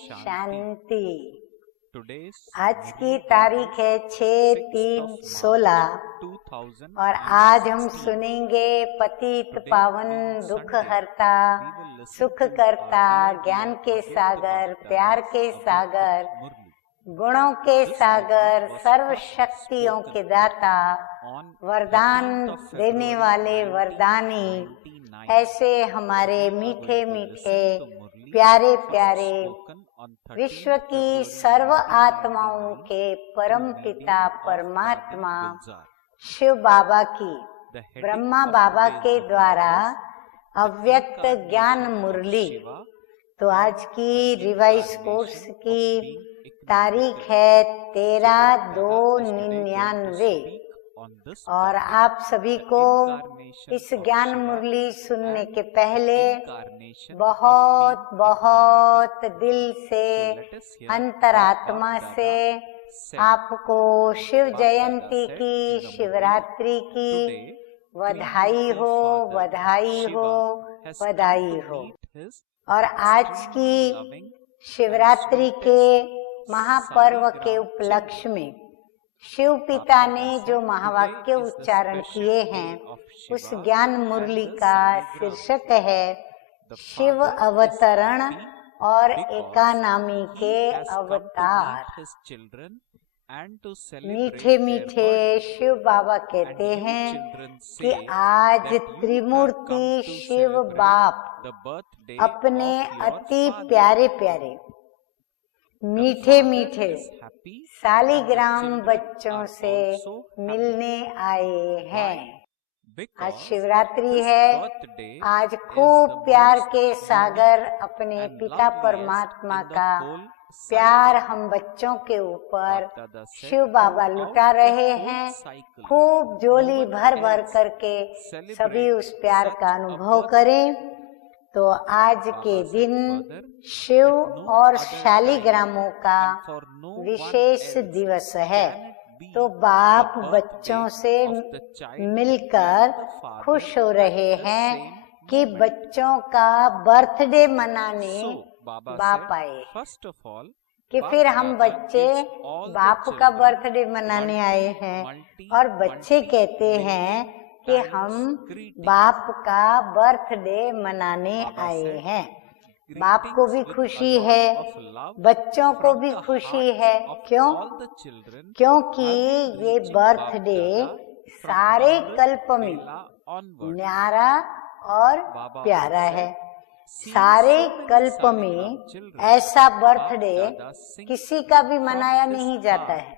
शांति। आज की तारीख है 6/3/16 और आज हम सुनेंगे पतित पावन दुख हरता सुख करता ज्ञान के सागर प्यार के सागर गुणों के सागर सर्व शक्तियों के दाता वरदान देने वाले वरदानी ऐसे हमारे मीठे मीठे प्यारे प्यारे विश्व की सर्व आत्माओं के परम पिता परमात्मा शिव बाबा की ब्रह्मा बाबा के द्वारा अव्यक्त ज्ञान मुरली। तो आज की रिवाइज कोर्स की तारीख है 13/2/99 और आप सभी को इस ज्ञान मुरली सुनने के पहले बहुत बहुत दिल से अंतरात्मा से आपको शिव जयंती की शिवरात्रि की बधाई हो बधाई हो बधाई हो। और आज की शिवरात्रि के महापर्व के उपलक्ष्य में शिव पिता ने जो महावाक्य उच्चारण किए हैं उस ज्ञान मुरली का शीर्षक है शिव अवतरण और एकानामी के अवतार। मीठे मीठे शिव बाबा कहते हैं कि आज त्रिमूर्ति शिव बाप अपने अति प्यारे प्यारे मीठे मीठे सालिग्राम बच्चों से मिलने आए हैं। आज शिवरात्रि है। आज खूब प्यार के सागर अपने पिता परमात्मा का प्यार हम बच्चों के ऊपर शिव बाबा लुटा रहे हैं। खूब झोली भर भर करके सभी उस प्यार का अनुभव करें। तो आज के दिन शिव और शालिग्रामों का विशेष दिवस है। तो बाप बच्चों से मिलकर खुश हो रहे हैं कि बच्चों का बर्थडे मनाने बाप आए। कि फिर हम बच्चे बाप का बर्थडे मनाने आए हैं और बच्चे कहते हैं कि हम बाप का बर्थडे मनाने आए हैं। बाप को भी खुशी है, बच्चों को भी खुशी है। क्यों? क्योंकि ये बर्थडे सारे कल्प में न्यारा और प्यारा है। सारे कल्प में ऐसा बर्थडे किसी का भी मनाया नहीं जाता है।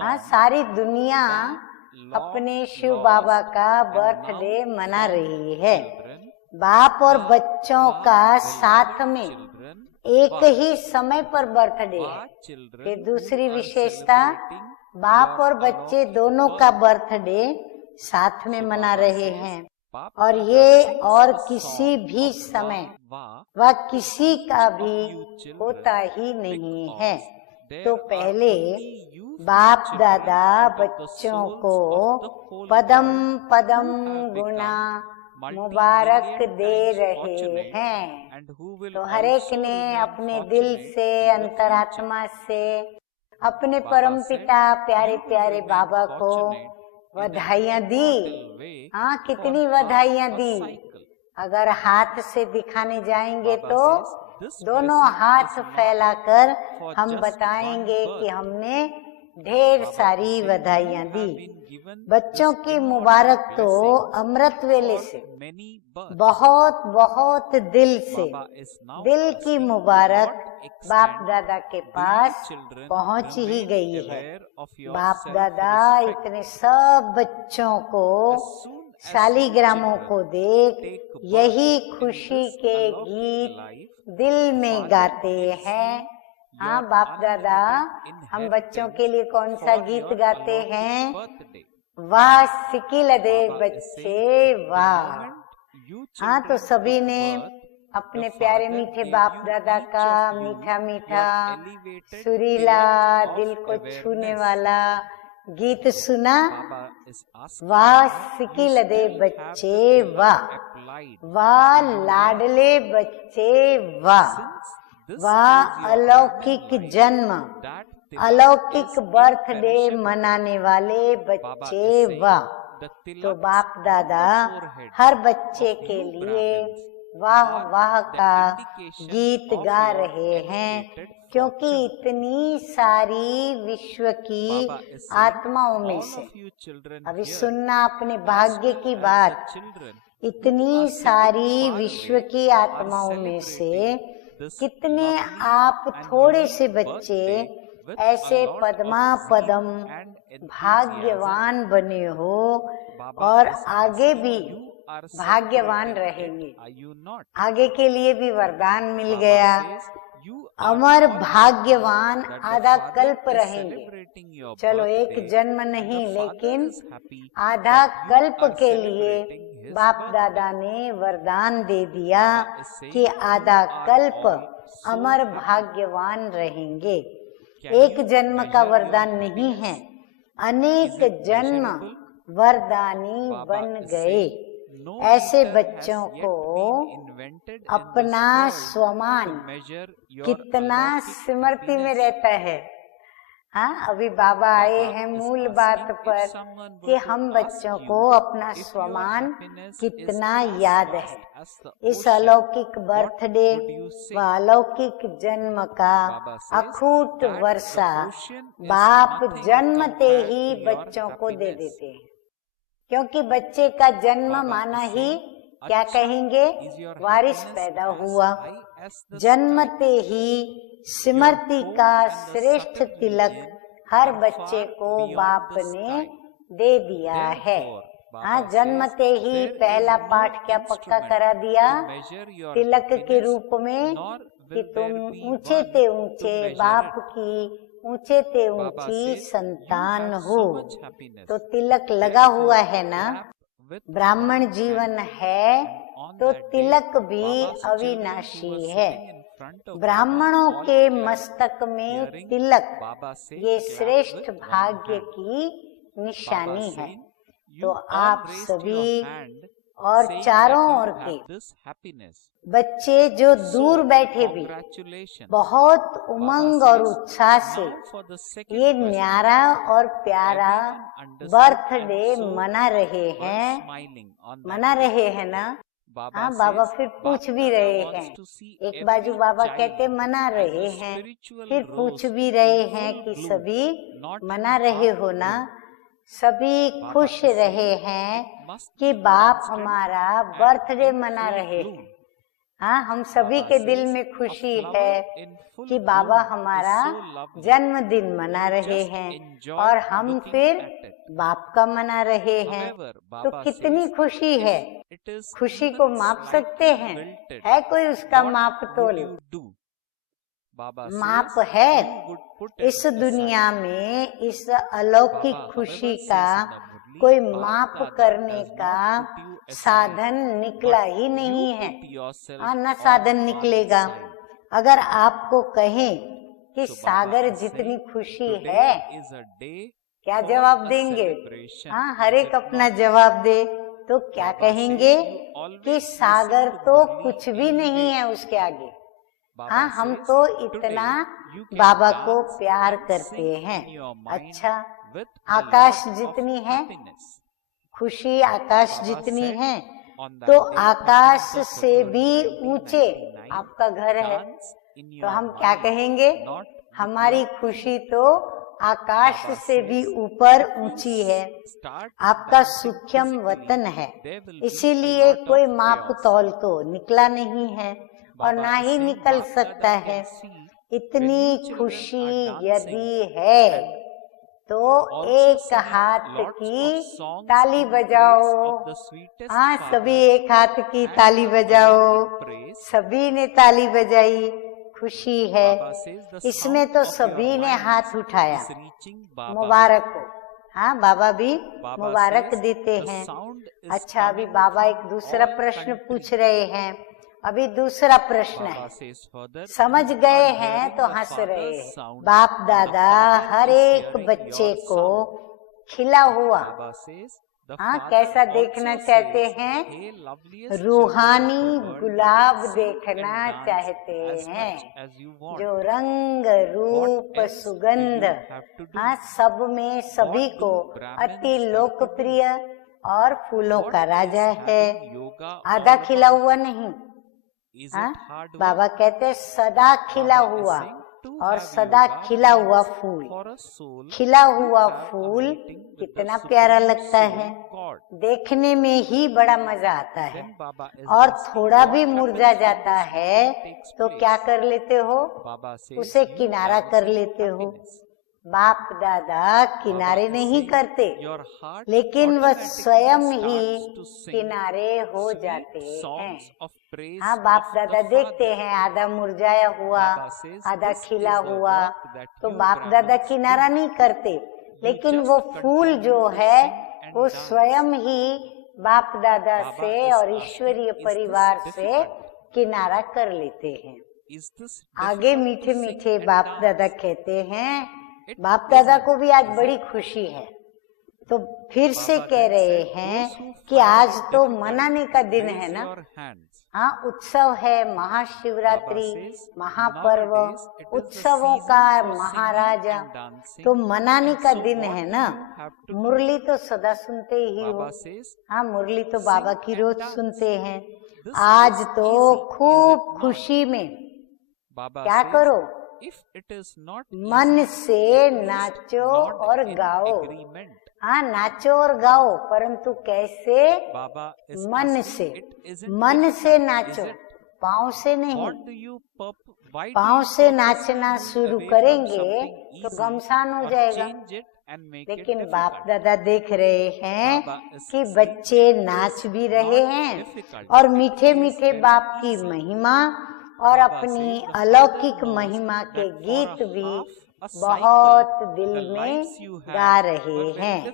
हाँ, सारी दुनिया अपने शिव बाबा का बर्थडे मना रही है। बाप और बच्चों का साथ में एक ही समय पर बर्थडे है। ये दूसरी विशेषता, बाप और बच्चे दोनों का बर्थडे साथ में मना रहे हैं और ये और किसी भी समय व किसी का भी होता ही नहीं है। तो पहले बाप दादा बच्चों को पदम पदम गुना मुबारक दे रहे हैं। तो हर एक ने अपने दिल से अंतरात्मा से अपने परम पिता प्यारे प्यारे बाबा को बधाइयाँ दी। हाँ, कितनी बधाइयाँ दी। अगर हाथ से दिखाने जाएंगे तो दोनों हाथ फैलाकर हम बताएंगे कि हमने ढेर सारी बधाइयाँ दी। बच्चों की मुबारक तो अमृत वेले से बहुत बहुत दिल से दिल की मुबारक बाप दादा के पास पहुंच ही गई है। बाप दादा इतने सब बच्चों को शालिग्रामों को देख यही खुशी के गीत दिल में गाते हैं। हाँ बाप दादा, हम बच्चों के लिए कौन सा गीत गाते हैं? वाह सिकिल दे बच्चे वाह। हाँ, तो सभी ने अपने प्यारे मीठे बाप दादा का मीठा मीठा सुरीला दिल को छूने वाला गीत सुना। वाह सिकिल दे बच्चे वाह, वाह लाडले बच्चे वाह, वह अलौकिक जन्म, अलौकिक बर्थडे मनाने वाले बच्चे वाह। तो बाप दादा हर बच्चे के लिए वाह वाह का गीत गा रहे हैं, क्योंकि इतनी सारी विश्व की आत्माओं में से, अभी सुनना अपने भाग्य की बात, इतनी सारी विश्व की आत्माओं में से कितने आप थोड़े से बच्चे ऐसे पद्मा पदम भाग्यवान बने हो और आगे भी भाग्यवान रहेंगे। आगे के लिए भी वरदान मिल गया, अमर भाग्यवान आधा कल्प रहेंगे। चलो एक जन्म नहीं, लेकिन आधा कल्प के लिए बाप दादा ने वरदान दे दिया कि आधा कल्प अमर भाग्यवान रहेंगे। एक जन्म का वरदान नहीं है, अनेक जन्म वरदानी बन गए। ऐसे बच्चों को अपना स्वमान कितना स्मृति में रहता है। हाँ, अभी बाबा आए हैं मूल बात पर कि हम बच्चों को अपना स्वमान कितना याद है। इस अलौकिक बर्थडे व अलौकिक जन्म का अखूट वर्षा बाप जन्मते ही बच्चों को दे देते हैं, क्योंकि बच्चे का जन्म माना ही क्या कहेंगे, वारिस पैदा हुआ। जन्मते ही स्मृति का श्रेष्ठ तिलक हर बच्चे को बाप ने दे दिया है। हाँ, जन्मते ही पहला पाठ क्या पक्का करा दिया, तिलक के रूप में कि तुम ऊंचे ते ऊंचे बाप की ऊंचे ते ऊंची संतान हो। तो तिलक लगा हुआ है ना, ब्राह्मण जीवन है तो तिलक भी अविनाशी है। ब्राह्मणों के मस्तक में तिलक ये श्रेष्ठ भाग्य की निशानी है। तो आप सभी और चारों ओर के बच्चे जो दूर बैठे भी बहुत उमंग और उत्साह से ये न्यारा और प्यारा बर्थडे मना रहे हैं ना। हाँ, बाबा फिर पूछ भी रहे हैं, एक बाजू बाबा कहते मना रहे हैं, फिर पूछ भी रहे हैं कि सभी मना रहे हो ना, सभी खुश रहे हैं कि बाप हमारा बर्थडे मना रहे हैं। हाँ, हम सभी के दिल में खुशी है कि बाबा हमारा जन्मदिन मना रहे हैं और हम फिर बाप का मना रहे हैं। तो कितनी खुशी है, खुशी को माप सकते हैं? है कोई उसका माप तोल? माप है? इस दुनिया में इस अलौकिक खुशी का कोई माप करने का साधन निकला ही नहीं है। न साधन निकलेगा। अगर आपको कहें कि सागर जितनी खुशी है, क्या जवाब देंगे? हाँ, हर एक अपना जवाब दे तो क्या कहेंगे कि सागर तो कुछ भी नहीं है उसके आगे। हाँ, हम तो इतना बाबा को प्यार करते हैं। अच्छा, आकाश जितनी है खुशी, आकाश जितनी है, तो आकाश से भी ऊंचे आपका घर है। तो हम क्या कहेंगे? हमारी खुशी तो आकाश से भी ऊपर ऊंची है। आपका सुख्यम वतन है, इसीलिए कोई माप तौल तो निकला नहीं है और ना ही निकल सकता है। इतनी खुशी यदि है तो एक हाथ की ताली बजाओ। हाँ, सभी एक हाथ की ताली बजाओ। सभी ने ताली बजाई, खुशी है। इसमें तो सभी ने हाथ उठाया, मुबारक हो। हाँ, बाबा भी मुबारक देते हैं। अच्छा, अभी बाबा एक दूसरा प्रश्न पूछ रहे हैं। अभी दूसरा प्रश्न है, समझ गए हैं तो हंस रहे हैं। बाप दादा हर एक बच्चे को खिला हुआ हाँ, कैसा देखना चाहते हैं? रूहानी गुलाब देखना चाहते हैं, जो रंग रूप सुगंध, हाँ, सब में सभी को अति लोकप्रिय और फूलों का राजा है, आधा खिला हुआ नहीं। हाँ, बाबा कहते हैं सदा खिला हुआ और सदा खिला हुआ फूल। खिला हुआ फूल कितना प्यारा लगता है, देखने में ही बड़ा मजा आता है। और थोड़ा भी मुरझा जाता है तो क्या कर लेते हो? उसे किनारा कर लेते हो। बाप दादा किनारे नहीं करते, लेकिन वह स्वयं ही किनारे हो जाते हैं। हाँ, बाप दादा देखते हैं आधा मुरझाया हुआ, आधा खिला हुआ, तो बाप दादा किनारा नहीं करते, लेकिन वो फूल जो है वो स्वयं ही बाप दादा से और ईश्वरीय परिवार से किनारा कर लेते हैं। आगे मीठे मीठे बाप दादा कहते हैं, बाप दादा को भी आज बड़ी खुशी है, तो फिर से कह रहे हैं कि आज तो मनाने का दिन है ना। हाँ, उत्सव है, महाशिवरात्रि, महापर्व, उत्सवों का महाराजा, तो मनाने का दिन है ना। मुरली तो सदा सुनते ही हो। हाँ, मुरली तो बाबा की रोज सुनते हैं। आज तो खूब खुशी में क्या करो? मन से नाचो और गाओ। हाँ, नाचो और गाओ, परंतु कैसे? मन से। मन से नाचो, पाँव से नहीं। पाँव से नाचना शुरू करेंगे तो घमसान हो जाएगा। लेकिन बाप दादा देख रहे हैं कि बच्चे नाच भी रहे हैं और मीठे मीठे बाप की महिमा और अपनी अलौकिक महिमा के गीत भी बहुत दिल में गा रहे हैं।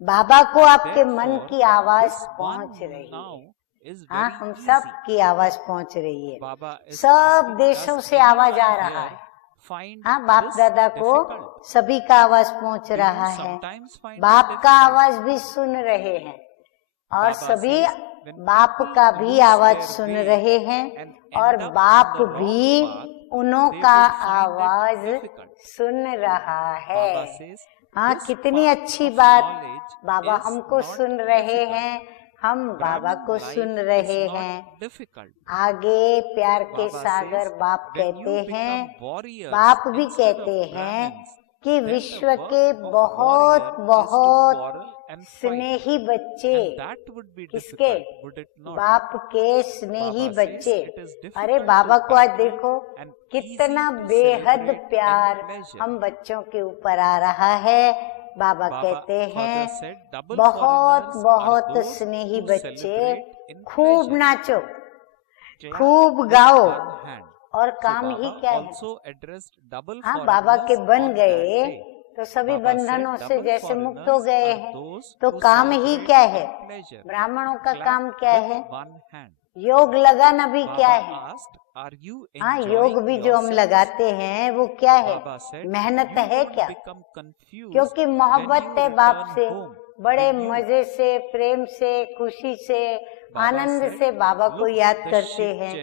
बाबा को आपके मन की आवाज पहुंच रही है। हाँ, हम सब की आवाज पहुंच रही है, सब देशों से आवाज आ रहा है। हाँ, बाप दादा को सभी का आवाज पहुंच रहा है, बाप का आवाज भी सुन रहे हैं और सभी बाप का भी आवाज सुन रहे हैं और बाप भी उन्हों का आवाज सुन रहा है। हाँ, कितनी अच्छी बात, बाबा हमको सुन रहे हैं, हम बाबा को सुन रहे हैं। आगे प्यार के सागर बाप कहते हैं, बाप भी कहते हैं कि विश्व के बहुत बहुत स्नेही बच्चे, किसके? बाप के स्नेही बच्चे। अरे बाबा को आज देखो कितना बेहद प्यार हम बच्चों के ऊपर आ रहा है। बाबा कहते हैं बहुत बहुत स्नेही बच्चे, खूब नाचो, खूब गाओ, और काम ही क्या है? हाँ, बाबा के बन गए तो सभी बंधनों से जैसे मुक्त हो गए हैं, तो काम ही क्या है? ब्राह्मणों का काम क्या है? योग लगाना भी क्या है? हाँ, योग भी जो हम लगाते हैं वो क्या है? मेहनत है क्या? क्योंकि मोहब्बत है बाप से, बड़े मजे से, प्रेम से, खुशी से, आनंद से बाबा को याद करते हैं।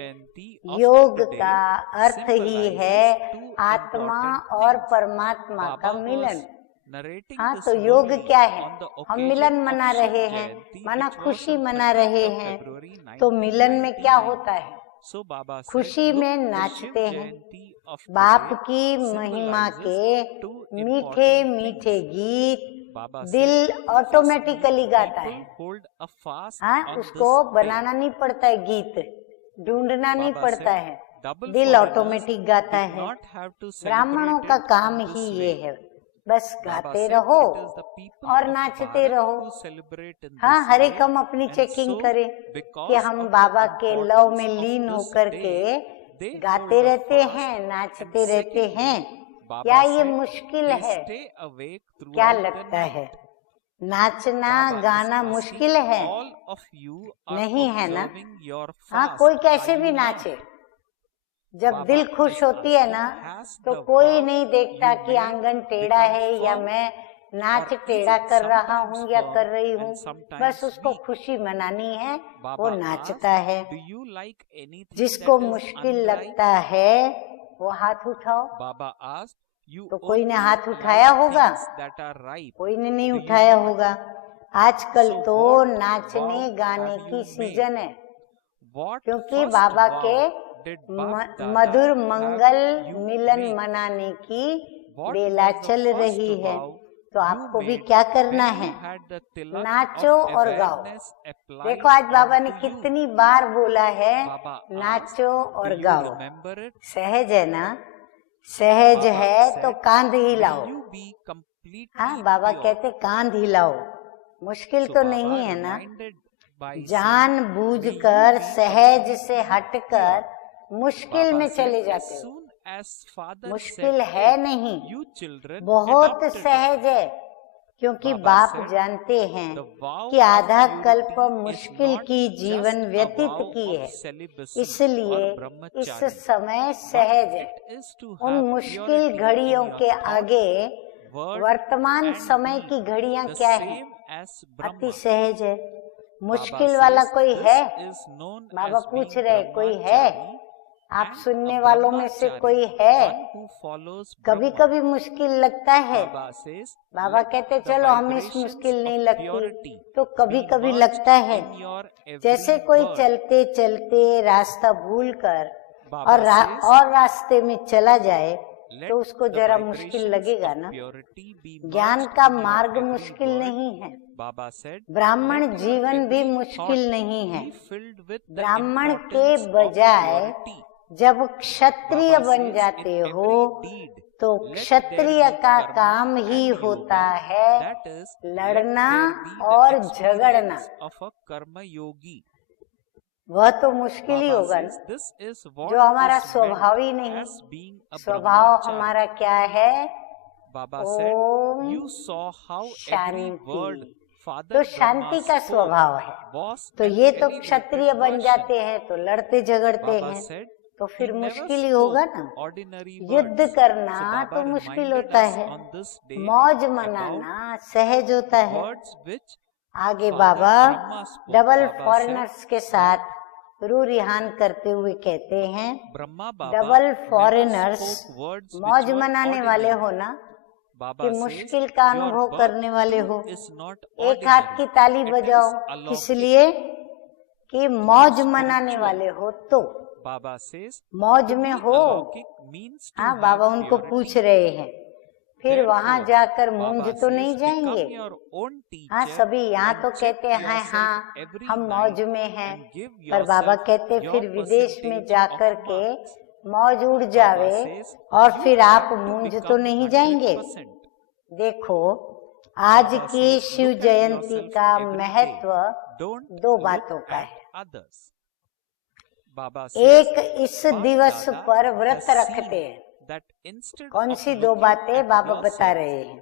योग का अर्थ ही है आत्मा और परमात्मा का मिलन। हाँ, तो योग क्या है? हम मिलन मना रहे हैं, माना खुशी मना रहे हैं। तो मिलन में क्या होता है? खुशी में नाचते हैं, बाप की महिमा के मीठे मीठे गीत दिल ऑटोमेटिकली गाता है। हाँ, उसको बनाना नहीं पड़ता है, गीत ढूंढना नहीं पड़ता है, दिल ऑटोमेटिक गाता है। ब्राह्मणों का काम ही ये है, बस गाते रहो और नाचते रहो। हाँ, हर एक हम अपनी चेकिंग करें कि हम बाबा के लव में लीन होकर के गाते रहते हैं, नाचते रहते हैं। क्या ये मुश्किल है? क्या लगता है? नाचना गाना मुश्किल है? नहीं है ना। हाँ, कोई कैसे भी नाचे, जब दिल खुश होती है ना तो कोई नहीं देखता कि आंगन टेढ़ा है या मैं नाच टेढ़ा कर रहा हूँ या कर रही हूँ, बस उसको खुशी मनानी है, वो नाचता है। जिसको मुश्किल लगता है वो हाथ उठाओ। तो कोई ने हाथ उठाया होगा? कोई ने नहीं उठाया होगा। आजकल तो नाचने गाने की सीजन है, क्योंकि बाबा के मधुर मंगल मिलन मनाने की बेला चल रही है। तो आपको भी क्या करना है? नाचो और गाओ। देखो आज बाबा ने कितनी बार बोला है नाचो और गाओ। सहज है ना? सहज है तो कांध हिलाओ। हाँ, बाबा कहते कांध हिलाओ। मुश्किल तो नहीं है ना? जानबूझकर सहज से हटकर मुश्किल में चले जाते हो। मुश्किल है नहीं, बहुत सहज है, क्योंकि बाप जानते हैं कि आधा कल्प मुश्किल की जीवन व्यतीत की है, इसलिए इस समय सहज है। उन मुश्किल घड़ियों के आगे वर्तमान समय की घड़ियां क्या है? अति सहज है। मुश्किल वाला कोई है? बाबा पूछ रहे कोई है? आप सुनने वालों में से कोई है? कभी कभी मुश्किल लगता है। बाबा कहते चलो हमें इस मुश्किल नहीं लगती, तो कभी कभी लगता है। जैसे कोई चलते चलते रास्ता भूलकर और रास्ते में चला जाए तो उसको जरा मुश्किल लगेगा ना। ज्ञान का मार्ग मुश्किल नहीं है, ब्राह्मण जीवन भी मुश्किल नहीं है। ब्राह्मण के बजाय जब क्षत्रिय बन जाते हो तो क्षत्रिय का काम ही होता है लड़ना और झगड़ना। वह तो मुश्किल ही होगा ना, जो हमारा स्वभाव ही नहीं। स्वभाव हमारा क्या है? ओम शांति। तो शांति का स्वभाव है। तो ये तो क्षत्रिय बन जाते हैं तो लड़ते झगड़ते हैं, तो फिर मुश्किल ही होगा ना। युद्ध करना तो मुश्किल होता है, मौज मनाना सहज होता है। आगे बाबा डबल फॉरेनर्स के साथ रू रिहान करते हुए कहते हैं, डबल फॉरेनर्स मौज मनाने वाले हो ना, कि मुश्किल का अनुभव करने वाले हो। एक हाथ की ताली बजाओ, किस लिए? कि मौज मनाने वाले हो। तो मौज में हो। हाँ, बाबा उनको पूछ रहे हैं, फिर वहाँ जाकर मूंझ तो नहीं जाएंगे? हाँ, सभी यहाँ तो कहते हैं हाँ हम मौज में हैं, पर बाबा कहते फिर विदेश में जाकर के मौज उड़ जावे और फिर आप मूंझ तो नहीं जाएंगे। देखो आज की शिव जयंती का महत्व दो बातों का है। एक, इस दिवस पर व्रत रखते हैं। कौन सी दो बातें बाबा बता रहे हैं?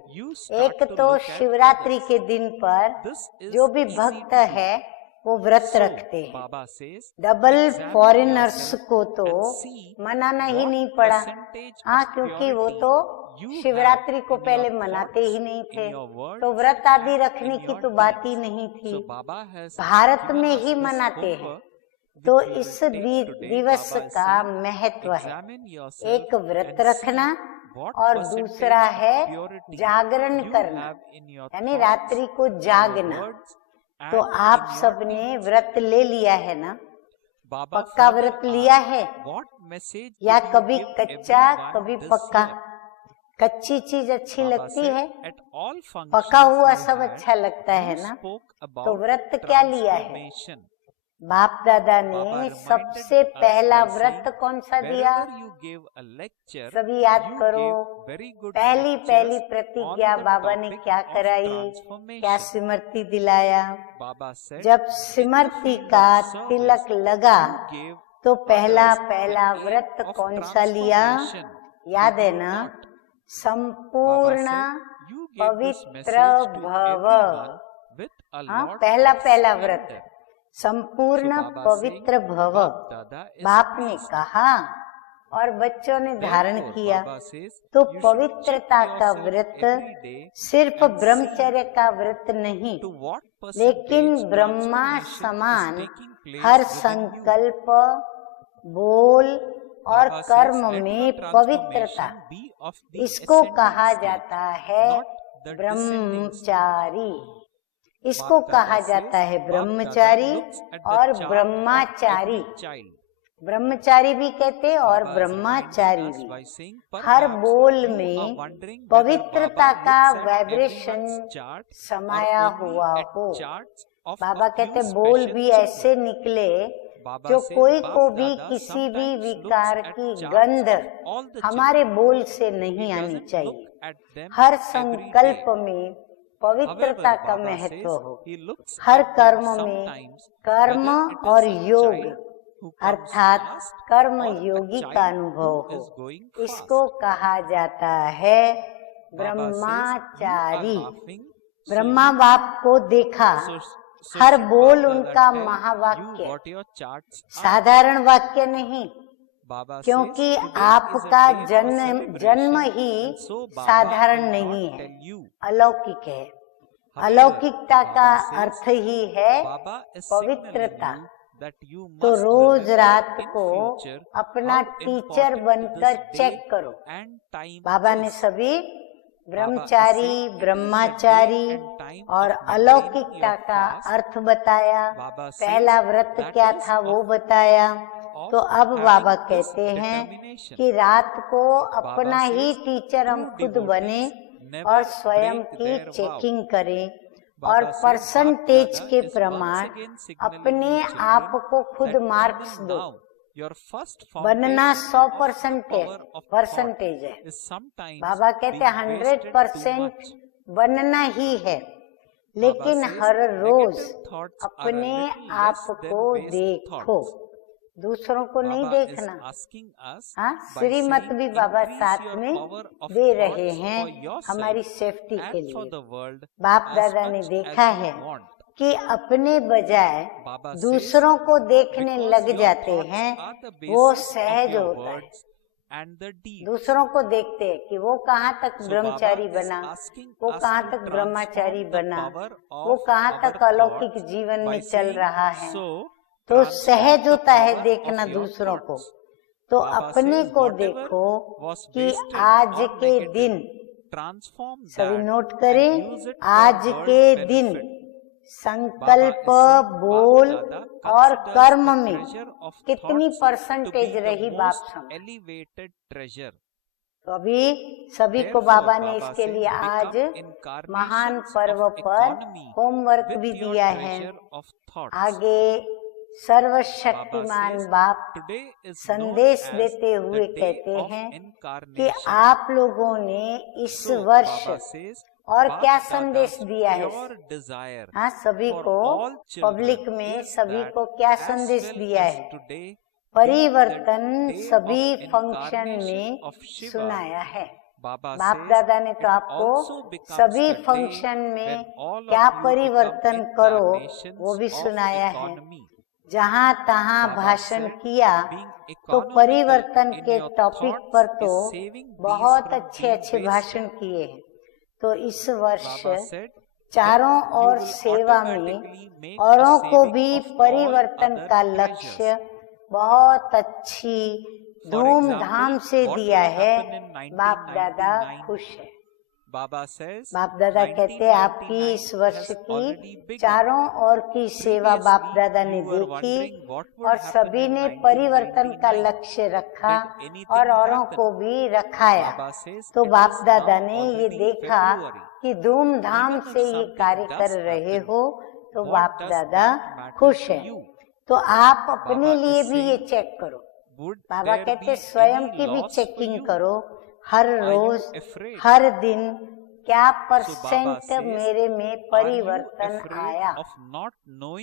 एक तो शिवरात्रि के दिन पर जो भी भक्त है वो व्रत रखते हैं। डबल फॉरेनर्स को तो मनाना ही नहीं पड़ा। हाँ, क्योंकि वो तो शिवरात्रि को पहले मनाते ही नहीं थे, तो व्रत आदि रखने की तो बात ही नहीं थी। भारत में ही मनाते हैं। तो इस दिवस का महत्व है, एक व्रत रखना और दूसरा है जागरण करना, यानी रात्रि को जागना। तो आप सबने व्रत ले लिया है ना? पक्का व्रत लिया है या कभी कच्चा कभी पक्का? कच्ची चीज अच्छी लगती है, पका हुआ सब अच्छा लगता है ना? तो व्रत क्या लिया है? बाप दादा ने सबसे पहला व्रत कौन सा दिया? सभी याद करो। पहली प्रतिज्ञा बाबा ने क्या कराई, क्या स्मृति दिलाया? जब स्मृति का तिलक लगा तो पहला व्रत कौन सा लिया? याद है ना? संपूर्ण पवित्र भव। हाँ, पहला व्रत संपूर्ण पवित्र भव। बाप ने कहा और बच्चों ने धारण किया। तो पवित्रता का व्रत सिर्फ ब्रह्मचर्य का व्रत नहीं, लेकिन ब्रह्मा समान हर संकल्प, बोल और कर्म में पवित्रता, इसको कहा जाता है ब्रह्मचारी। इसको कहा जाता है ब्रह्मचारी और ब्रह्मचारी। ब्रह्मचारी भी कहते हैं और ब्रह्मचारी भी। हर बोल में पवित्रता का वाइब्रेशन समाया हुआ हो। बाबा कहते बोल भी ऐसे निकले जो कोई को भी किसी भी विकार की गंध हमारे बोल से नहीं आनी चाहिए। हर संकल्प में पवित्रता का महत्व हो। हर कर्म में कर्म और योग अर्थात कर्म योगी का अनुभव हो, इसको कहा जाता है ब्रह्मचारी। ब्रह्मा बाप को देखा, हर बोल उनका महावाक्य, साधारण वाक्य नहीं, क्योंकि आपका जन्म ही साधारण नहीं है, अलौकिक है। अलौकिकता का अर्थ ही है पवित्रता। तो रोज रात को अपना टीचर बनकर चेक करो। बाबा ने सभी ब्रह्मचारी, ब्रह्मचारी और अलौकिकता का अर्थ बताया। पहला व्रत क्या था वो बताया। तो अब बाबा कहते हैं कि रात को अपना ही टीचर हम खुद बने और स्वयं की चेकिंग करें और परसेंटेज के प्रमाण अपने आप को खुद मार्क्स दो। बनना 100% है। बाबा कहते 100% बनना ही है, लेकिन हर रोज अपने आप को देखो, दूसरों को नहीं देखना। हाँ, श्रीमत भी बाबा साथ में दे रहे हैं हमारी सेफ्टी के लिए। बाप दादा ने देखा है कि अपने बजाय दूसरों को देखने लग जाते हैं, वो सहज होता है। दूसरों को देखते हैं कि वो कहाँ तक ब्रह्मचारी बना, वो कहाँ तक ब्रह्मचारी बना, वो कहाँ तक अलौकिक जीवन में चल रहा है। तो सहज होता है देखना दूसरों को। तो अपने को देखो कि आज के दिन, सभी नोट करें, आज के दिन संकल्प, बोल और कर्म में कितनी परसेंटेज रही बाप समझ। तो अभी सभी को बाबा ने इसके लिए आज महान पर्व पर होमवर्क भी दिया है। आगे सर्वशक्तिमान बाप संदेश देते हुए कहते हैं कि आप लोगों ने इस वर्ष और क्या संदेश दिया है। हाँ, सभी को, पब्लिक में सभी को क्या संदेश दिया है। परिवर्तन सभी फंक्शन में सुनाया है। बाप दादा ने तो आपको सभी फंक्शन में क्या परिवर्तन करो वो भी सुनाया है। जहाँ तहाँ भाषण किया तो परिवर्तन के टॉपिक पर तो बहुत अच्छे अच्छे भाषण किए हैं। तो इस वर्ष चारों ओर सेवा में औरों को भी परिवर्तन का लक्ष्य बहुत अच्छी धूमधाम से दिया है। बाप दादा खुश है। बाप दादा कहते हैं आपकी इस वर्ष की चारों ओर की सेवा बाप दादा ने देखी और सभी ने परिवर्तन का लक्ष्य रखा और औरों को भी रखाया। तो बाप दादा ने ये देखा कि धूमधाम से ये कार्य कर रहे हो, तो बाप दादा खुश है। तो आप अपने लिए भी ये चेक करो। बाबा कहते स्वयं की भी चेकिंग करो। हर रोज, हर दिन क्या परसेंट मेरे में परिवर्तन आया।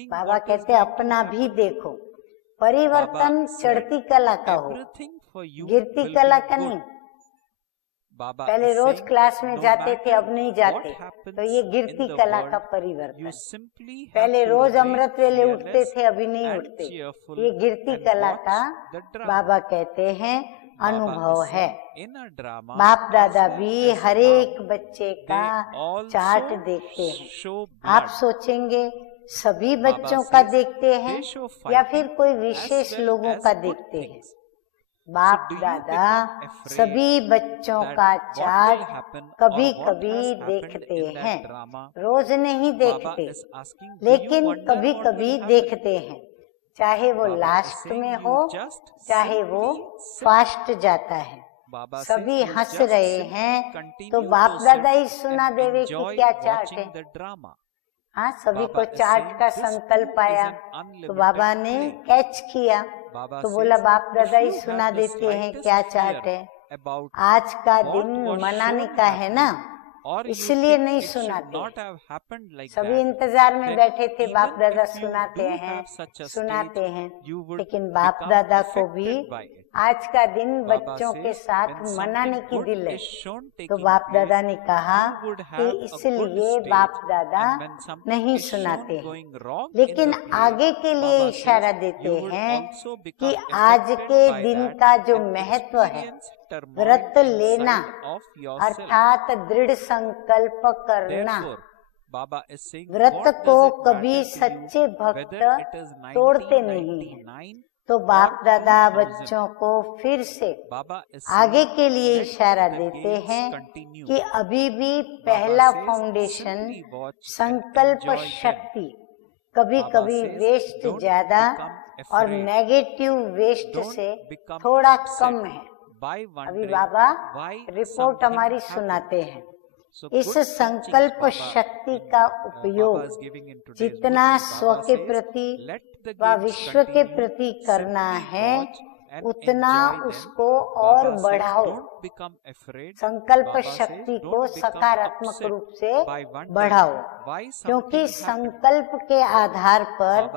बाबा कहते अपना भी देखो। परिवर्तन चढ़ती कला का हो, गिरती कला का नहीं। पहले रोज क्लास में जाते थे, अब नहीं जाते, तो ये गिरती कला का परिवर्तन। पहले रोज अमृत वेले उठते थे, अभी नहीं उठते, ये गिरती कला का बाबा कहते हैं अनुभव है। बाप दादा भी हर एक बच्चे का चार्ट देखते हैं। आप सोचेंगे सभी बच्चों का देखते हैं या फिर कोई विशेष लोगों का देखते हैं? बाप दादा सभी बच्चों का चार्ट कभी कभी देखते हैं, रोज नहीं देखते, लेकिन कभी कभी देखते हैं। चाहे वो लास्ट में हो, चाहे वो फास्ट जाता है, सभी हंस रहे हैं तो बाप दादा ही सुना देवे कि क्या चार्ट है। हाँ, सभी को चार्ट का संकल्प आया तो बाबा ने कैच किया तो बोला बाप दादा ही सुना देते हैं क्या चार्ट है। आज का दिन मनाने का है ना, इसलिए नहीं सुनाते। सभी इंतजार में बैठे थे, बाप दादा सुनाते हैं, लेकिन बाप दादा को भी आज का दिन बच्चों के साथ मनाने की दिल है। तो बाप दादा ने कहा कि इसलिए बाप दादा नहीं सुनाते हैं, लेकिन आगे के लिए इशारा देते हैं कि आज के दिन का जो महत्व है, व्रत लेना अर्थात दृढ़ संकल्प करना। व्रत को कभी सच्चे भक्त तोड़ते नहीं हैं। तो बाप दादा बच्चों को फिर से आगे के लिए इशारा देते हैं कि अभी भी पहला फाउंडेशन संकल्प शक्ति कभी कभी वेस्ट ज्यादा और नेगेटिव वेस्ट से थोड़ा कम है। अभी बाबा रिपोर्ट हमारी सुनाते हैं। इस संकल्प शक्ति का उपयोग जितना स्व के प्रति व विश्व के प्रति करना है, उतना उसको और बढ़ाओ। संकल्प शक्ति को सकारात्मक रूप से बढ़ाओ, क्योंकि संकल्प के आधार पर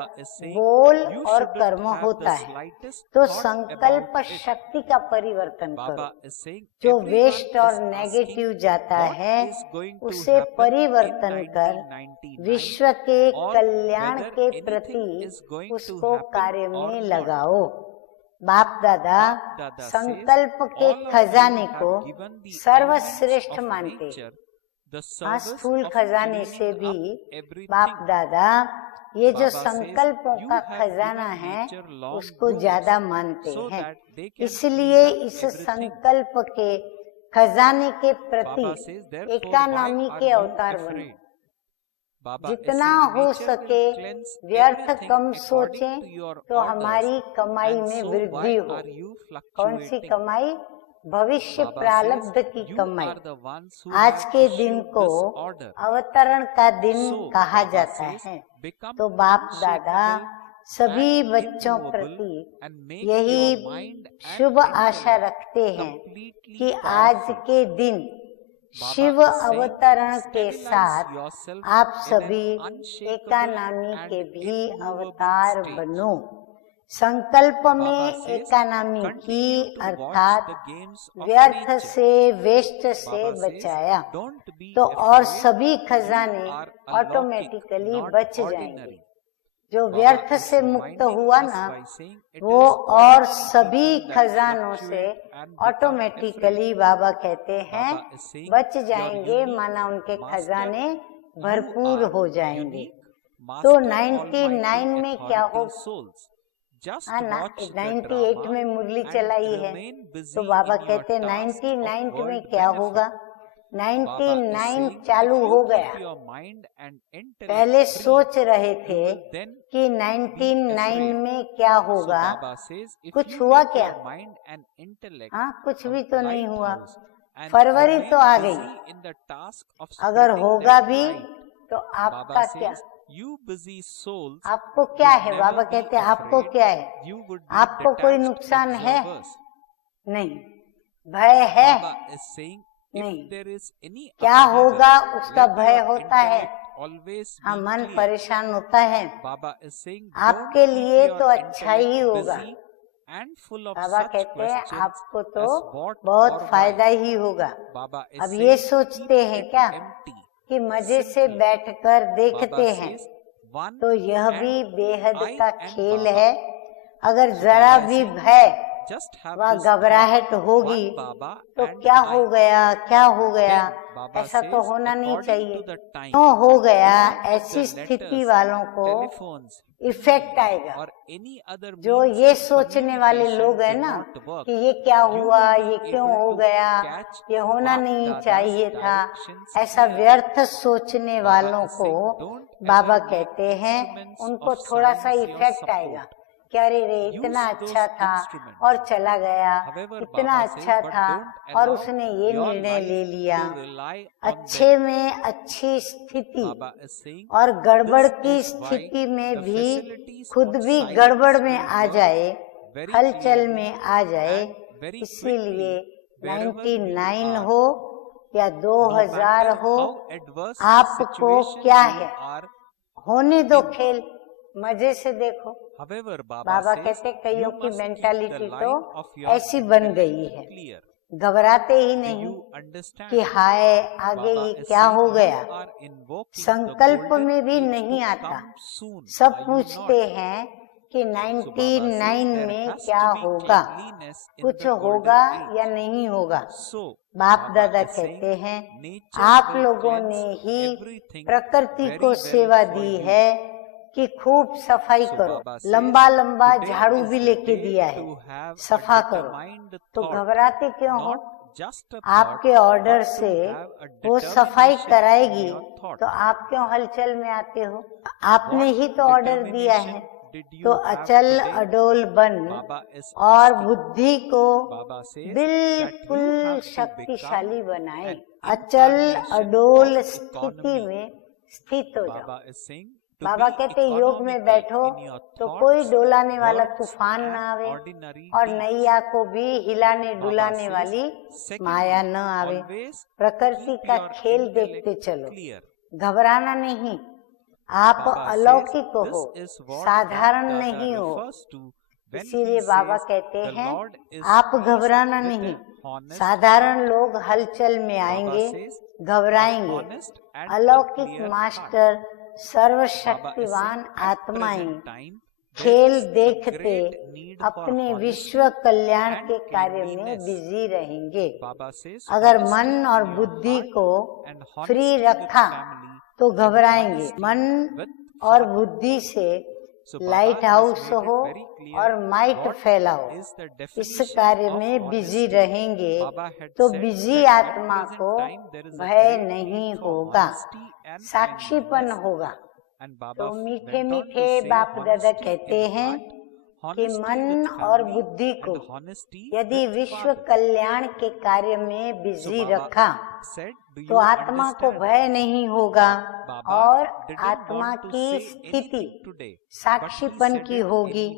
बोल और कर्म होता है। तो संकल्प शक्ति का परिवर्तन करो। जो वेस्ट और नेगेटिव जाता है उसे परिवर्तन कर विश्व के कल्याण के प्रति उसको कार्य में लगाओ। बाप दादा संकल्प के खजाने को सर्वश्रेष्ठ मानते। स्थूल खजाने से भी बाप दादा ये जो संकल्पों का खजाना है उसको ज्यादा मानते हैं। इसलिए इस संकल्प के खजाने के प्रति एकानामी के अवतार बने। जितना हो सके व्यर्थ कम सोचें तो हमारी कमाई में वृद्धि हो। कौन सी कमाई? भविष्य प्रारब्ध की कमाई। आज के दिन को अवतरण का दिन कहा जाता है। तो बाप दादा सभी बच्चों प्रति यही शुभ आशा रखते हैं कि आज के दिन शिव अवतरण के साथ आप सभी एकानामी के भी अवतार बनो। संकल्प में एकानामी की अर्थात व्यर्थ से वेस्ट से बचाया तो और सभी खजाने ऑटोमेटिकली बच जाएंगे। जो व्यर्थ से मुक्त हुआ ना, वो और सभी खजानों से ऑटोमेटिकली बाबा कहते हैं बच जाएंगे, माना उनके खजाने भरपूर हो जाएंगे। तो 99 में क्या हो? 98 में मुरली चलाई है तो बाबा कहते हैं 99 में क्या होगा? 99 चालू हो गया। पहले सोच रहे थे कि 99 में क्या होगा, कुछ हुआ क्या? हाँ, कुछ भी तो नहीं हुआ। फरवरी तो आ गई, अगर होगा भी तो आपका क्या? आपको क्या है? बाबा कहते हैं आपको क्या है? आपको कोई नुकसान है? नहीं। भय है? नहीं। क्या होगा उसका भय होता है। हाँ, मन परेशान होता है। आपके लिए तो अच्छा ही होगा। बाबा कहते हैं आपको तो बहुत फायदा ही होगा। अब ये सोचते हैं क्या कि मजे से बैठकर देखते हैं, तो यह भी बेहद का खेल है। अगर जरा भी भय वह घबराहट होगी तो क्या हो गया, क्या हो गया, ऐसा तो होना नहीं चाहिए। तो हो गया, ऐसी स्थिति वालों को इफेक्ट आएगा। जो ये सोचने वाले लोग हैं ना कि ये क्या हुआ, ये क्यों हो गया, ये होना नहीं चाहिए था, ऐसा व्यर्थ सोचने वालों को बाबा कहते हैं उनको थोड़ा सा इफेक्ट आएगा कि अरे रे इतना अच्छा था और चला गया, इतना अच्छा था और उसने ये निर्णय ले लिया। अच्छे में अच्छी स्थिति और गड़बड़ की स्थिति में भी खुद भी गड़बड़ में आ जाए, हलचल में आ जाए। इसीलिए 99 हो या 2000 हो, आपको क्या है, होने दो खेल, मजे से देखो। बाबा कहते कईयों की मेंटालिटी तो ऐसी बन गई है, घबराते ही नहीं कि हाय आगे ये क्या हो गया, संकल्प में भी नहीं आता। सब पूछते हैं कि 99 में क्या होगा, कुछ होगा या नहीं होगा। बाप दादा कहते हैं आप लोगों ने ही प्रकृति को सेवा दी है कि खूब सफाई करो, लंबा लंबा झाड़ू भी लेके दिया है, सफा करो, तो घबराते क्यों हो? आपके ऑर्डर से वो सफाई कराएगी तो आप क्यों हलचल में आते हो? आपने ही तो ऑर्डर दिया है। तो अचल अडोल बन और बुद्धि को बिल्कुल शक्तिशाली बनाए। अचल अडोल स्थिति में स्थित हो जाओ। बाबा कहते योग में बैठो तो कोई डोलाने वाला तूफान न आवे और नैया को भी हिलाने डुलाने वाली माया न आवे। प्रकृति का खेल देखते चलो, घबराना नहीं। आप अलौकिक हो, साधारण नहीं हो। इसीलिए बाबा कहते हैं आप घबराना नहीं। साधारण लोग हलचल में आएंगे, घबराएंगे। अलौकिक मास्टर सर्वशक्तिवान आत्माएं खेल देखते अपने विश्व कल्याण के कार्य में बिजी रहेंगे। अगर मन और बुद्धि को फ्री रखा तो घबराएंगे। मन और बुद्धि से लाइट हाउस हो और माइट फैलाओ, इस कार्य में बिजी रहेंगे तो बिजी आत्मा को भय नहीं होगा, साक्षीपन होगा। तो मीठे मीठे बाप दादा कहते हैं कि मन और बुद्धि को यदि विश्व कल्याण के कार्य में बिजी रखा तो आत्मा को भय नहीं होगा और आत्मा की स्थिति साक्षीपन की होगी।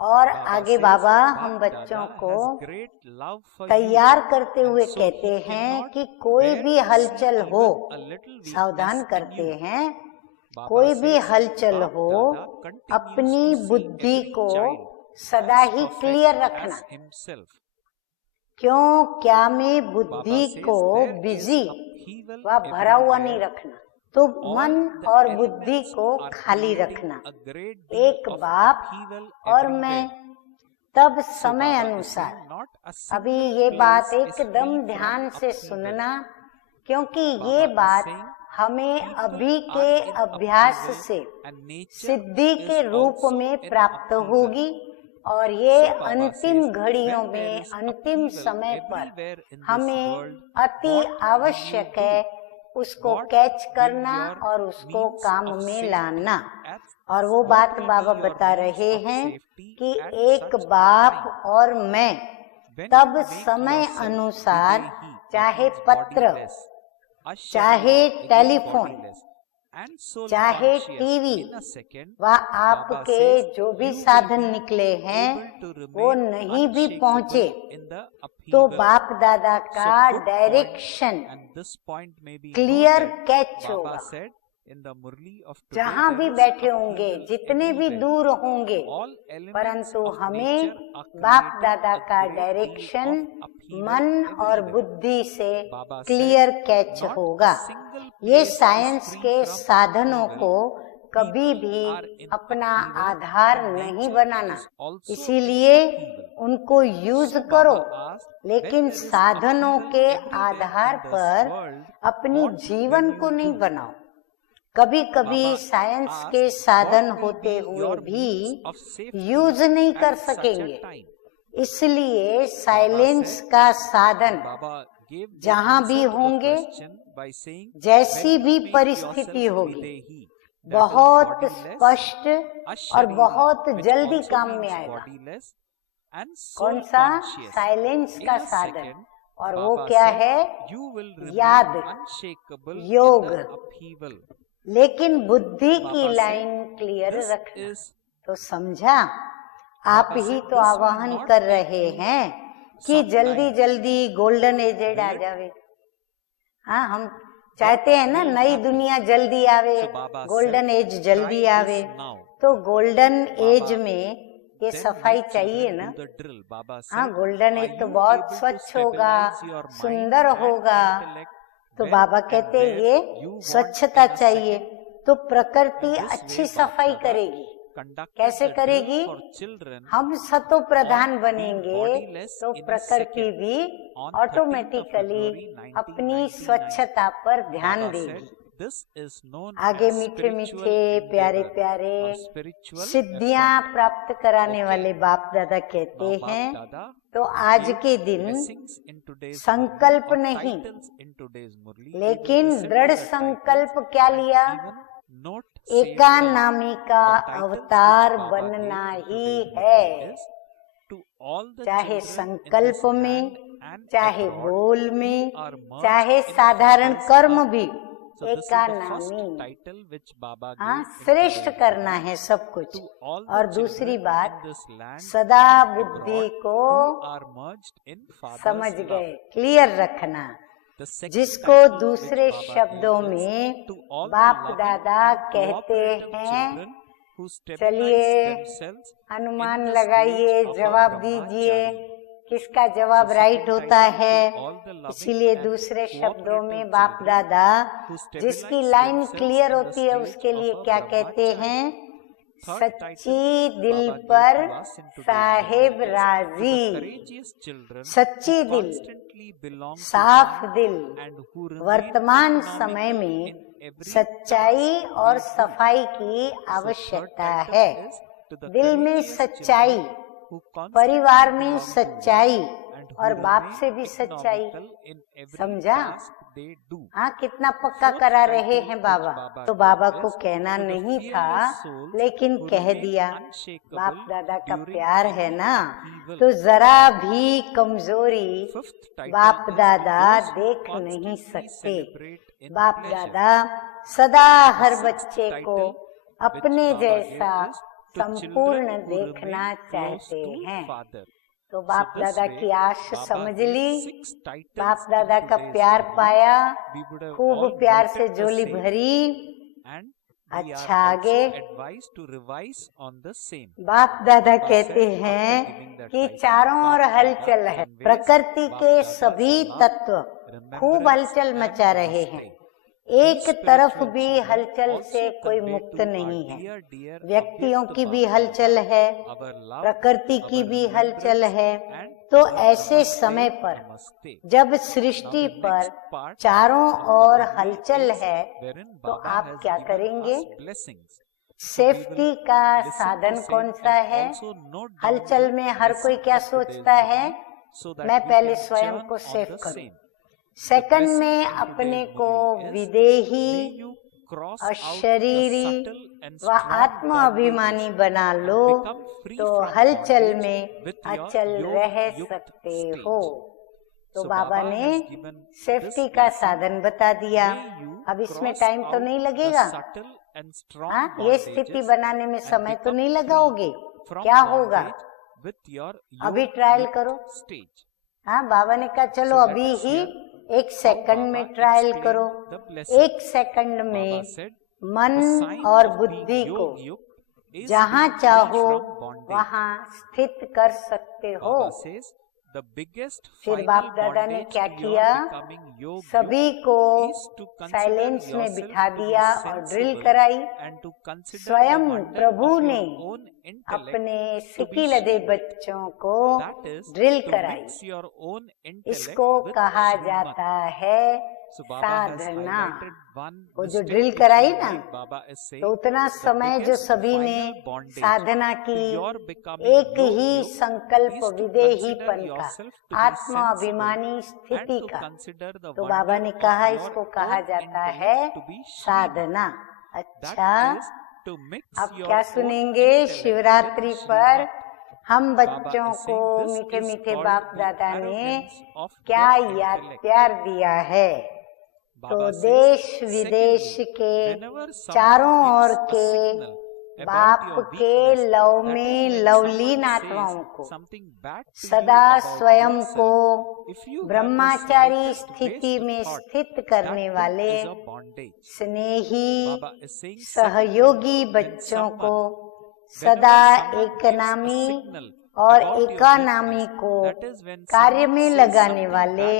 और आगे बाबा हम बच्चों को तैयार करते हुए कहते हैं कि कोई भी हलचल हो, सावधान करते हैं, कोई भी हलचल हो, अपनी बुद्धि को सदा ही क्लियर रखना। क्यों क्या में बुद्धि को बिजी व भरा हुआ नहीं रखना, तो मन और बुद्धि को खाली रखना। एक बाप और मैं, तब समय अनुसार। अभी ये बात एकदम ध्यान से सुनना, क्योंकि ये बात हमें अभी के अभ्यास से सिद्धि के रूप में प्राप्त होगी और ये अंतिम घड़ियों में, अंतिम समय पर हमें अति आवश्यक है उसको कैच करना और उसको काम में लाना। और वो बात बाबा बता रहे हैं कि एक बाप और मैं, तब समय अनुसार चाहे पत्र, चाहे टेलीफोन, चाहे टीवी व आपके जो भी साधन निकले हैं वो नहीं भी पहुंचे तो बाप दादा का डायरेक्शन क्लियर कैच होगा। जहाँ भी बैठे होंगे, जितने भी दूर होंगे, परंतु हमें बाप दादा का डायरेक्शन मन और बुद्धि से क्लियर कैच होगा। ये साइंस के साधनों को कभी भी अपना आधार नहीं बनाना, इसीलिए उनको यूज करो, लेकिन साधनों के आधार पर अपनी जीवन को नहीं बनाओ। कभी कभी साइंस के साधन होते हुए भी यूज नहीं कर सकेंगे, इसलिए साइलेंस का साधन जहाँ भी होंगे, जैसी भी परिस्थिति होगी, बहुत स्पष्ट और बहुत जल्दी काम में आएगा। कौन सा? साइलेंस का साधन, और वो क्या है? याद, योग। लेकिन बुद्धि की लाइन क्लियर रखना। तो समझा? आप ही तो आवाहन कर रहे हैं कि जल्दी जल्दी गोल्डन एजेड आ जावे। हाँ, हम चाहते हैं ना नई दुनिया जल्दी आवे, गोल्डन एज जल्दी आवे। तो गोल्डन एज में ये सफाई चाहिए ना। हाँ, गोल्डन एज तो बहुत स्वच्छ होगा, सुंदर होगा। तो बाबा कहते हैं ये स्वच्छता चाहिए। तो प्रकृति अच्छी सफाई करेगी। कैसे करेगी? हम सतो प्रधान बनेंगे तो प्रकृति भी ऑटोमेटिकली अपनी स्वच्छता पर ध्यान देगी। आगे मीठे मीठे प्यारे प्यारे सिद्धियां प्राप्त कराने वाले बाप दादा कहते हैं, तो आज के दिन संकल्प नहीं, लेकिन दृढ़ संकल्प क्या लिया? एकानामी का अवतार बनना ही है। चाहे संकल्प में, चाहे बोल में, चाहे साधारण कर्म भी एकानामी। हाँ, श्रेष्ठ करना है सब कुछ। और दूसरी बात, सदा बुद्धि को समझ गए, क्लियर रखना। जिसको दूसरे शब्दों में बाप दादा कहते हैं, चलिए अनुमान लगाइए, जवाब दीजिए किसका जवाब राइट होता है। इसीलिए दूसरे शब्दों में बाप दादा जिसकी लाइन क्लियर होती है उसके लिए क्या कहते हैं? सच्ची दिल पर साहेब राजी। सच्ची दिल, साफ दिल। वर्तमान समय में सच्चाई और सफाई की आवश्यकता है। दिल में सच्चाई, परिवार में सच्चाई और बाप से भी सच्चाई। समझा? हाँ, कितना पक्का करा रहे हैं बाबा। तो बाबा को कहना नहीं था, लेकिन कह दिया। बाप दादा का प्यार है ना, तो जरा भी कमजोरी बाप दादा देख नहीं सकते। बाप दादा सदा हर बच्चे को अपने जैसा संपूर्ण देखना चाहते हैं। तो बाप दादा की आश समझ ली, बाप दादा का प्यार पाया, खूब प्यार से झोली भरी। अच्छा, आगे बाप दादा कहते हैं कि चारों ओर हलचल है। प्रकृति के सभी तत्व खूब हलचल मचा रहे हैं। एक तरफ भी हलचल से कोई मुक्त नहीं है। व्यक्तियों की भी हलचल है, प्रकृति की भी हलचल है। तो ऐसे समय पर जब सृष्टि पर चारों ओर हलचल है, तो आप क्या करेंगे? सेफ्टी का साधन कौन सा है? हलचल में हर कोई क्या सोचता है? मैं पहले स्वयं को सेफ करूं। सेकंड में अपने को विदेही, अशरीरी व आत्म अभिमानी बना लो, तो हलचल में अचल रह सकते हो। तो बाबा ने सेफ्टी का साधन बता दिया। अब इसमें टाइम तो नहीं लगेगा। हाँ, ये स्थिति बनाने में समय तो नहीं लगाओगे। क्या होगा? अभी ट्रायल करो। हाँ, बाबा ने कहा चलो अभी ही 1 सेकंड में ट्रायल करो। 1 सेकंड में मन और बुद्धि को जहाँ चाहो वहाँ स्थित कर सकते हो। फिर बाप दादा ने क्या किया, सभी को साइलेंस में बिठा दिया और ड्रिल कराई। स्वयं प्रभु ने अपने सिक्की लदे बच्चों को ड्रिल कराई। इसको कहा जाता है साधना। वो जो ड्रिल कराई ना, तो उतना समय जो सभी ने साधना की, एक ही संकल्प विदेहीपन का, आत्मा अभिमानी स्थिति का, तो बाबा ने कहा इसको कहा जाता है साधना। अच्छा, अब क्या सुनेंगे? शिवरात्रि पर हम बच्चों को मीठे मीठे बाप दादा ने क्या याद प्यार दिया है। तो देश विदेश के चारों ओर के बाप के लव में लवलीन आत्माओं को सदा स्वयं को ब्रह्मचारी स्थिति में स्थित करने वाले स्नेही सहयोगी बच्चों को, सदा एक नामी और एकानामी को कार्य में लगाने वाले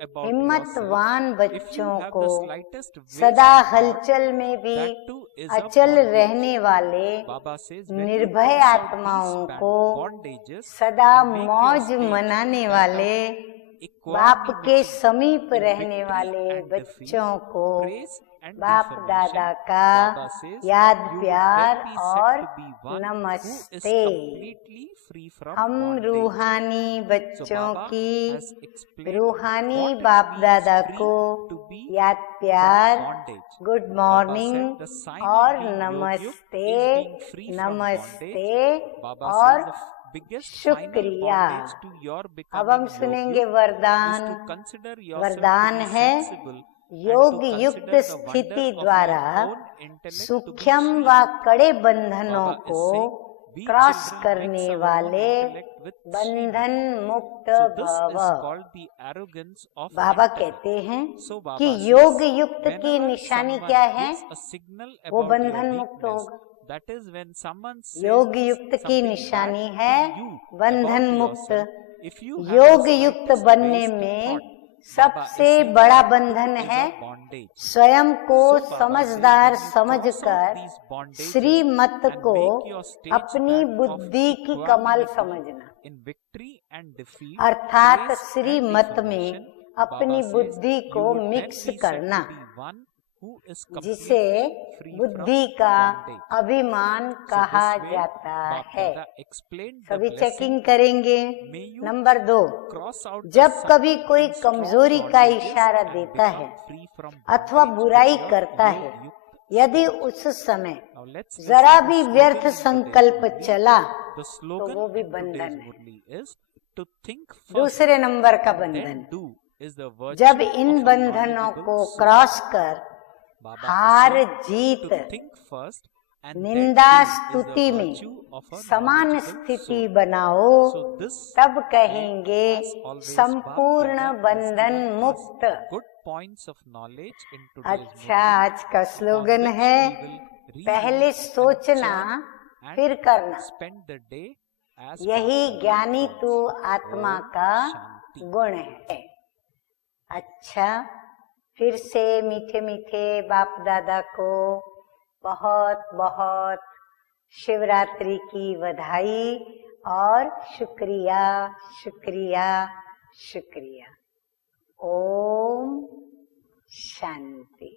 हिम्मतवान बच्चों को, सदा हलचल में भी अचल रहने वाले निर्भय आत्माओं को, सदा मौज मनाने वाले बाप के समीप रहने वाले बच्चों को बाप दादा का याद प्यार और नमस्ते। हम रूहानी बच्चों की रूहानी बाप दादा को याद प्यार, गुड मॉर्निंग और नमस्ते, नमस्ते और शुक्रिया। अब हम सुनेंगे वरदान। वरदान है, योग युक्त स्थिति द्वारा सूक्ष्म व कड़े बंधनों को क्रॉस करने वाले बंधन मुक्त भव। बाबा कहते हैं कि योग युक्त की निशानी क्या है? वो बंधन मुक्त होगा। योग युक्त की निशानी है बंधन मुक्त। योग युक्त बनने में सबसे बड़ा बंधन है स्वयं को समझदार समझकर श्रीमत को अपनी बुद्धि की कमाल समझना, अर्थात श्रीमत में अपनी बुद्धि को मिक्स करना, जिसे बुद्धि का अभिमान कहा जाता है। सभी चेकिंग करेंगे। नंबर 2, जब कभी कोई कमजोरी का इशारा देता है अथवा बुराई करता है, यदि उस समय जरा भी व्यर्थ संकल्प चला तो वो भी बंधन है। दूसरे नंबर का बंधन, जब इन बंधनों को क्रॉस कर हार जीत, निंदा स्तुति में समान स्थिति बनाओ, तब कहेंगे संपूर्ण बंधन मुक्त। अच्छा, आज का स्लोगन है, पहले सोचना फिर करना, यही ज्ञानी तू आत्मा का गुण है। अच्छा, फिर से मीठे मीठे बाप दादा को बहुत बहुत शिवरात्रि की बधाई और शुक्रिया, शुक्रिया, शुक्रिया। ओम शांति।